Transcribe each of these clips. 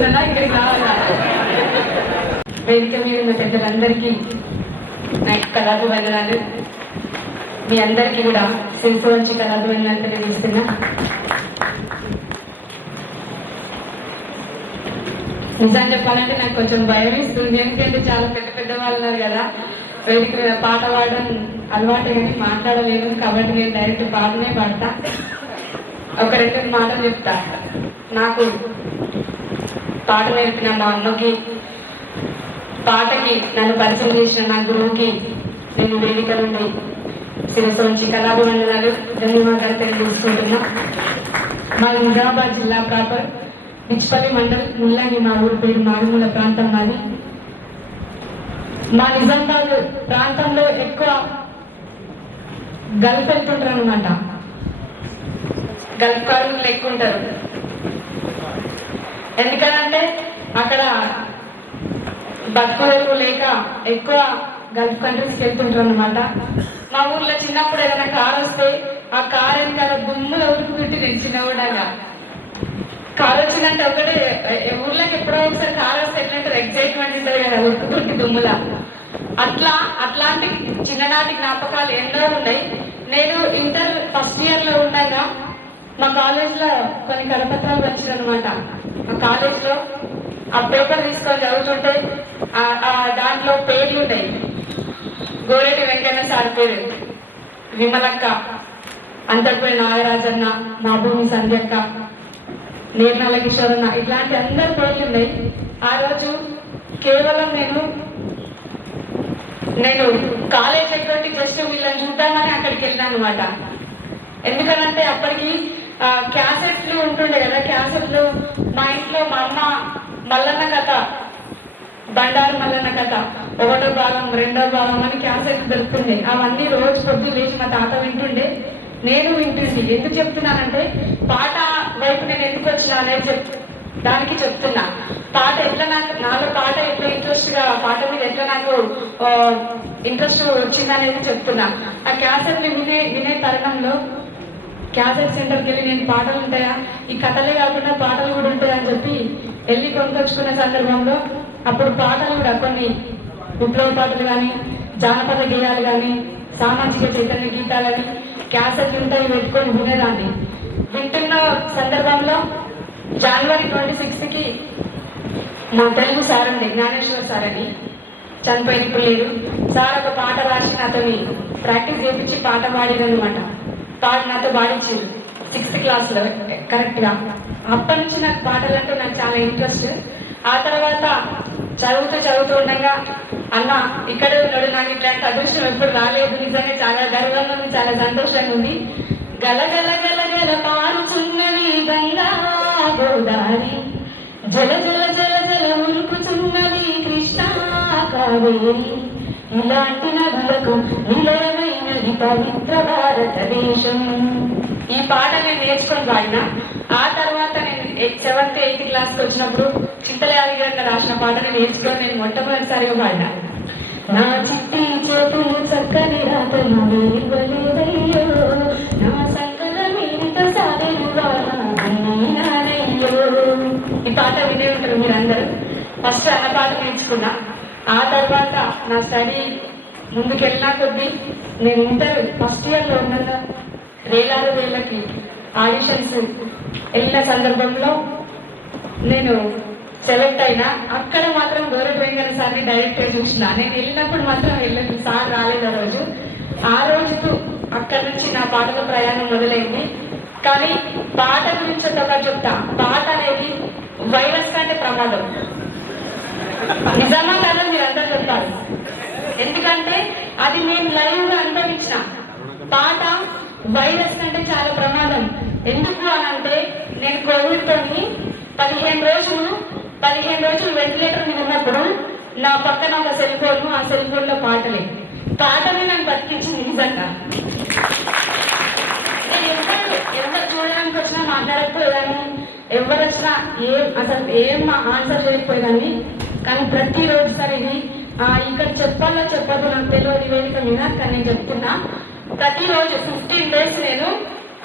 ఇక్కడికి రావాలా? వేదిక మీద ఉన్న పెద్దలందరికీ నాకు కళాభివందనాలు. మీ అందరికీ కూడా శిరసు వంచి కళాభివందనాలు తెలియజేస్తున్నా. నిజాన్ని చెప్పాలంటే నాకు కొంచెం భయం ఇస్తుంది, ఎందుకంటే చాలా పెద్ద పెద్ద వాళ్ళు ఉన్నారు కదా. వేదిక మీద పాట పాడడం అలవాటే కానీ మాట్లాడలేను, కాబట్టి నేను డైరెక్ట్ పాటనే పాడతా. ఒక 2 మాటలు చెప్తా. నాకు పాట నేర్పిన మా అమ్మకి, పాటకి నన్ను పరిచయం చేసిన నా గురువుకి నేను వేదిక నుండి శిరసు వంచి కళాభివందనాలు, ధన్యవాదాలు తెలియజేసుకుంటున్నా. మా నిజామాబాద్ జిల్లా ప్రాపర్ బిచ్పల్లి మండల్ ముల్లంగి, మా ఊరి పేరు మారుమూల ప్రాంతం మాది. మా నిజామాబాద్ ప్రాంతంలో ఎక్కువ గల్ఫ్ వెళ్తుంటారు అనమాట. గల్ఫ్ కార్మికులు ఎక్కువ ఉంటారు. ఎందుకనంటే అక్కడ బతుకులు లేక ఎక్కువ గల్ఫ్ కంట్రీస్కి వెళ్తుంటారు అనమాట. మా ఊర్లో చిన్నప్పుడు ఏదైనా కార్ వస్తే ఆ కార్ వెనకాల దుమ్ములు ఊరికి పెట్టి నేను చిన్నగా కార్ వచ్చిందంటే ఒకటే ఊర్లోకి ఎప్పుడో ఒకసారి కార్ వస్తే ఎట్లంటే ఎగ్జైట్మెంట్ ఉంటుంది కదా, ఉరుకుతుంటే దుమ్ములా. అట్లాంటి చిన్ననాటి జ్ఞాపకాలు ఎన్నో ఉన్నాయి. నేను ఇంటర్ ఫస్ట్ ఇయర్ లో ఉండగా మా కాలేజ్ లో కొన్ని కరపత్రాలు వచ్చారు అనమాట. మా కాలేజ్ లో ఆ పేపర్ తీసుకొని చదువుతుంటే దాంట్లో పేర్లు ఉన్నాయి. గోరెటి వెంకన్న సార్ పేరు, విమలక్క, అంతర్పల్లి నాగరాజన్న, మా భూమి సంధ్యక్క, నిర్మల కిషోరన్న, ఇట్లాంటి అందరి పేర్లు ఉన్నాయి. ఆ రోజు కేవలం నేను కాలేజ్ ఎటువంటి జస్ట్ వీళ్ళని చూద్దామని అక్కడికి వెళ్ళాను అనమాట. ఎందుకనంటే అప్పటికి క్యాసెట్లు ఉంటుండే కదా. క్యాసెట్లు మా ఇంట్లో మా అమ్మ మల్లన్న కథ, బండారు మల్లన్న కథ 1వ భాగం 2వ భాగం అని క్యాసెట్లు దొరుకుతుండే. అవన్నీ రోజు పొద్దు లేచి మా తాత వింటుండే, నేను వింటుంది. ఎందుకు చెప్తున్నానంటే పాట వైపు నేను ఎందుకు వచ్చినా అనేది దానికి చెప్తున్నా. పాట ఎట్లా నాలో పాట ఎట్లా ఇంట్రెస్ట్ గా, పాట మీద ఎట్లా నాకు ఇంట్రెస్ట్ వచ్చిందనేది చెప్తున్నా. ఆ క్యాసెట్లు వినే తరుణంలో క్యాసెట్ సెంటర్కి వెళ్ళి నేను పాటలు ఉంటాయా, ఈ కథలే కాకుండా పాటలు కూడా ఉంటాయని చెప్పి వెళ్ళి కొనుకొచ్చుకున్న సందర్భంలో అప్పుడు పాటలు కూడా కొన్ని విప్లవ పాటలు కానీ, జానపద గేయాలు కానీ, సామాజిక చైతన్య గీతాలని క్యాసెట్లు ఉంటాయి పెట్టుకొని వినేదాన్ని. వింటున్న సందర్భంలో జనవరి 26కి మా తెలుగు సార్ అండి, జ్ఞానేశ్వర్ సార్ అని, చనిపోయిన ఇప్పుడు లేరు. సార్ ఒక పాట రాసి నాతోని ప్రాక్టీస్ చేయించి పాట పాడినమాట. నాతో పాడించారు 6th క్లాస్లో కరెక్ట్గా. అప్పటి నుంచి నాకు పాటలు అంటే నాకు చాలా ఇంట్రెస్ట్. ఆ తర్వాత చదువుతూ ఉండగా అన్న ఇక్కడే ఉన్నాడు, నాకు ఇట్లాంటి అదృష్టం ఎప్పుడు రాలేదు, నిజంగా చాలా గర్వంగా ఉంది, చాలా సంతోషంగా ఉంది. గలగల గలగల పారుచున్నది గంగా గోదావరి, జల జల జల జల ఉరుకుచున్నది కృష్ణా కావేరి, ఇలాంటి నదులకు నిలయమైనది పవిత్ర భారతదేశం. ఈ పాట నేను నేర్చుకొని పాడినా. ఆ తర్వాత నేను 7th 8th క్లాస్కి వచ్చినప్పుడు చింతలయాది గారు రాసిన పాటను నేర్చుకొని నేను మొట్టమొదటిసారిగా పాడినా. నా చిట్టి చేతులు చక్కని రాతలు ఇవ్వలేదయ్యో, నా సంకల మీరిత సాధను నానయ్యో. ఈ పాట వినే ఉంటారు మీరు అందరూ. ఫస్ట్ అన్న పాట నేర్చుకున్నా. ఆ తర్వాత నా స్టడీ ముందుకెళ్ళినా కొద్దీ నేను ఇంటర్ ఫస్ట్ ఇయర్లో ఉండగా వేలకి ఆడిషన్స్ వెళ్ళిన సందర్భంలో నేను సెలెక్ట్ అయినా. అక్కడ మాత్రం గోరెటి వెంకన్న సార్ని డైరెక్ట్గా చూసిన. నేను వెళ్ళినప్పుడు మాత్రం వెళ్ళలేదు, సార్ రాలేదు ఆ రోజుకు అక్కడి నుంచి నా పాటల ప్రయాణం మొదలైంది. కానీ పాట గురించి ఒకటి చెప్తా. పాట అనేది వైరస్ కంటే ప్రమాదం. నిజమా కదా మీరు అందరూ చెప్పాలి. ఎందుకంటే అది నేను లైవ్ గా అనుభవించిన. పాట వైరస్ కంటే చాలా ప్రమాదం. ఎందుకు అని అంటే నేను కోవిడ్ తోని 15 రోజులు వెంటిలేటర్ మీద ఉన్నప్పుడు నా పక్కన ఒక సెల్ ఫోన్, ఆ సెల్ ఫోన్ లో పాటలే నన్ను బతికించింది నిజంగా. నేను ఎవరు చూడడానికి వచ్చినా మాట్లాడకపోయేదాన్ని, ఎవరు వచ్చినా ఏం ఆన్సర్ చేయకపోయేదాన్ని. కానీ ప్రతిరోజు సరే ఇది ఇక్కడ చెప్పాలో చెప్పదు నాకు తెలియదు వేదిక మీద, కానీ నేను చెప్తున్నా. ప్రతిరోజు 15 days నేను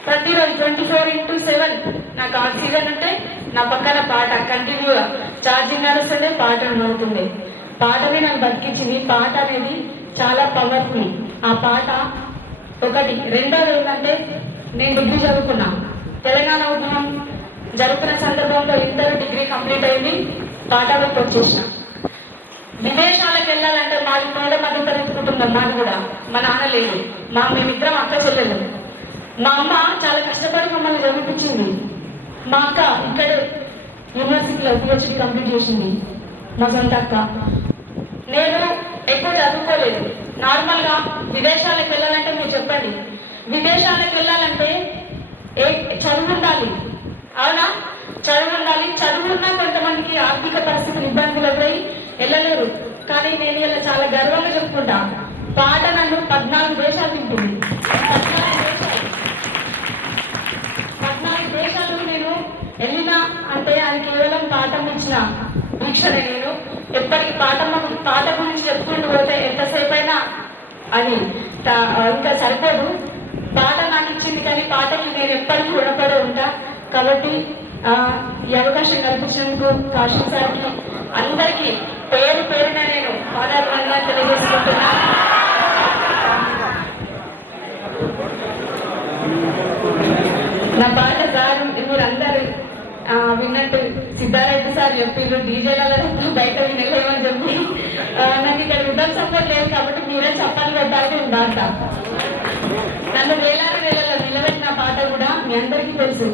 ప్రతిరోజు 24/7 నాకు ఆక్సిజన్ ఉంటే నా పక్కన పాట కంటిన్యూగా ఛార్జింగ్ నడుస్తుండే పాట అవుతుంది. పాటని నన్ను బతికించింది. పాట అనేది చాలా పవర్ఫుల్. ఆ పాట ఒకటి. రెండోది ఏంటంటే నేను డిగ్రీ చదువుకున్నా. తెలంగాణ ఉద్యమం జరుపుకున్న సందర్భంలో ఇంటర్ డిగ్రీ కంప్లీట్ అయింది. పాటలోకి వచ్చేసిన. విదేశాలకు వెళ్ళాలంటే మాది మూడో మధ్యతరగతి కుటుంబం. మాది కూడా మా నాన్న లేదు. మేమిద్దరం అక్క చెల్లెలు. మా అమ్మ చాలా కష్టపడి మమ్మల్ని చదివించింది. మా అక్క ఇక్కడే యూనివర్సిటీలో పిహెచ్డి కంప్లీట్ చేసింది, మా సొంత అక్క. నేను ఎక్కువ చదువుకోలేదు. నార్మల్గా విదేశాలకు వెళ్ళాలంటే మీరు చెప్పండి, విదేశాలకు వెళ్ళాలంటే చదువు ఉండాలి, అవునా? చదువు ఉండాలి. చదువున్నా కొంతమందికి ఆర్థిక పరిస్థితులు ఇబ్బందులు ఎదురై వెళ్ళలేరు. కానీ నేను ఇలా చాలా గర్వంగా చెప్పుకుంటా, పాట నన్ను 14 దేశాలు తింటుంది. 14 దేశాలు నేను వెళ్ళినా అంటే అది కేవలం పాఠం ఇచ్చిన వీక్షణ. నేను ఎప్పటికీ పాట గురించి చెప్పుకుంటూ పోతే ఎంతసేపు అయినా అది ఇంకా సరిపోదు. పాట నాకు ఇచ్చింది, కానీ పాటకి నేను ఎప్పటికీ రుణపడే ఉంటా. కాబట్టి ఈ అవకాశం కల్పించినందుకు కాశీ సార్కి అందరికీ పేరు పేరున నేను ఆధారంగా తెలియజేసుకుంటున్నా. నా పాట సార్ మీరందరూ విన్నట్టు సిద్ధారెడ్డి సార్ చెప్పారు, డీజేలలో బయట వినలేమని చెప్పి. నాకు ఇక్కడ యుద్ధం సపోర్ట్ లేదు కాబట్టి మీరే చప్పాలు పెట్టాలని ఉండాలి. నన్ను వేలాది వేలలో నిలబెట్టిన పాట కూడా మీ అందరికీ తెలుసు.